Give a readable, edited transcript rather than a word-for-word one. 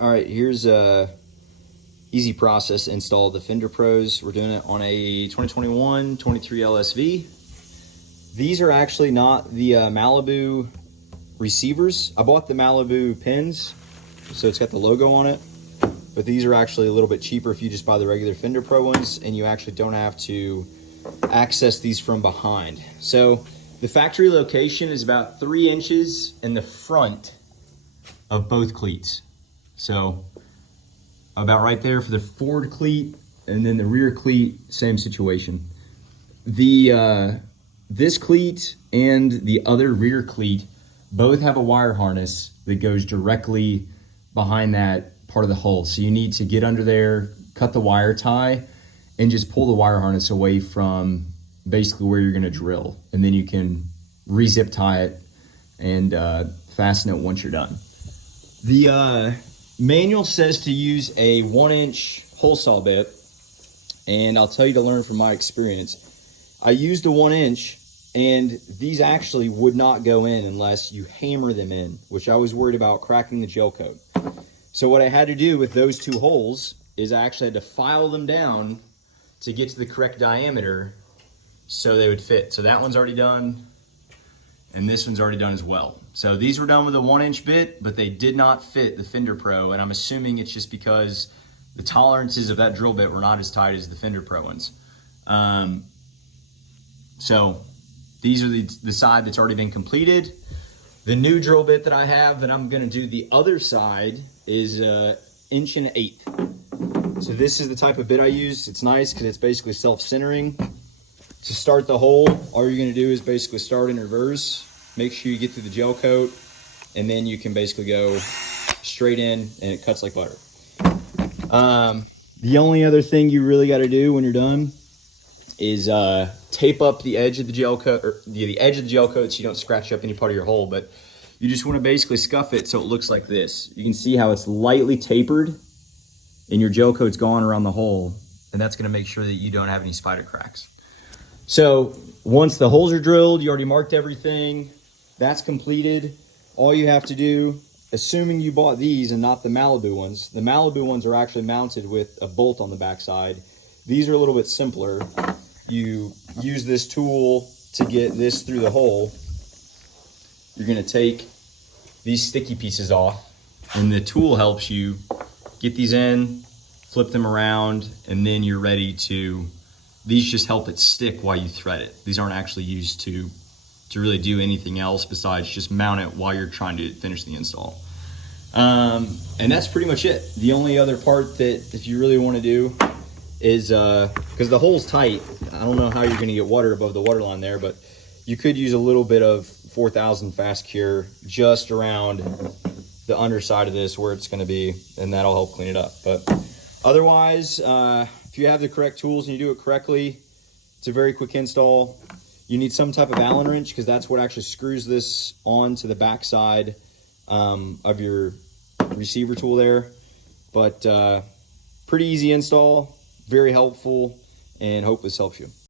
All right, here's a easy process to install the Phender Pros. We're doing it on a 2021 23LSV. These are actually not the MALIBU receivers. I bought the MALIBU pins, so it's got the logo on it, but these are actually a little bit cheaper if you just buy the regular Phender Pro ones, and you actually don't have to access these from behind. So the factory location is about 3 inches in the front of both cleats. So about right there for the forward cleat, and then the rear cleat, same situation. The this cleat and the other rear cleat both have a wire harness that goes directly behind that part of the hull. So you need to get under there, cut the wire tie, and just pull the wire harness away from basically where you're gonna drill. And then you can re-zip tie it and fasten it once you're done. The manual says to use a 1-inch hole saw bit, and I'll tell you to learn from my experience. I used a 1-inch, and these actually would not go in unless you hammer them in, which I was worried about cracking the gel coat. So what I had to do with those 2 holes is I actually had to file them down to get to the correct diameter so they would fit. So that one's already done, and this one's already done as well. So these were done with a 1-inch bit, but they did not fit the Phender Pro, and I'm assuming it's just because the tolerances of that drill bit were not as tight as the Phender Pro ones. So these are the side that's already been completed. The new drill bit that I have that I'm gonna do the other side is 1 1/8 inch. So this is the type of bit I use. It's nice because it's basically self-centering. To start the hole, all you're gonna do is basically start in reverse. Make sure you get through the gel coat, and then you can basically go straight in, and it cuts like butter. The only other thing you really got to do when you're done is tape up the edge of the gel coat, or the edge of the gel coat, so you don't scratch up any part of your hole. But you just want to basically scuff it so it looks like this. You can see how it's lightly tapered, and your gel coat's gone around the hole, and that's going to make sure that you don't have any spider cracks. So once the holes are drilled, you already marked everything. That's completed. All you have to do, assuming you bought these and not the MALIBU ones are actually mounted with a bolt on the backside. These are a little bit simpler. You use this tool to get this through the hole. You're gonna take these sticky pieces off, and the tool helps you get these in, flip them around, and then you're ready to, these just help it stick while you thread it. These aren't actually used to really do anything else besides just mount it while you're trying to finish the install. And that's pretty much it. The only other part that if you really want to do is, because the hole's tight, I don't know how you're going to get water above the water line there, but you could use a little bit of 4000 fast cure just around the underside of this where it's going to be, and that'll help clean it up. But otherwise, if you have the correct tools and you do it correctly, it's a very quick install. You need some type of Allen wrench because that's what actually screws this onto the backside of your receiver tool there. But pretty easy install, very helpful, and hope this helps you.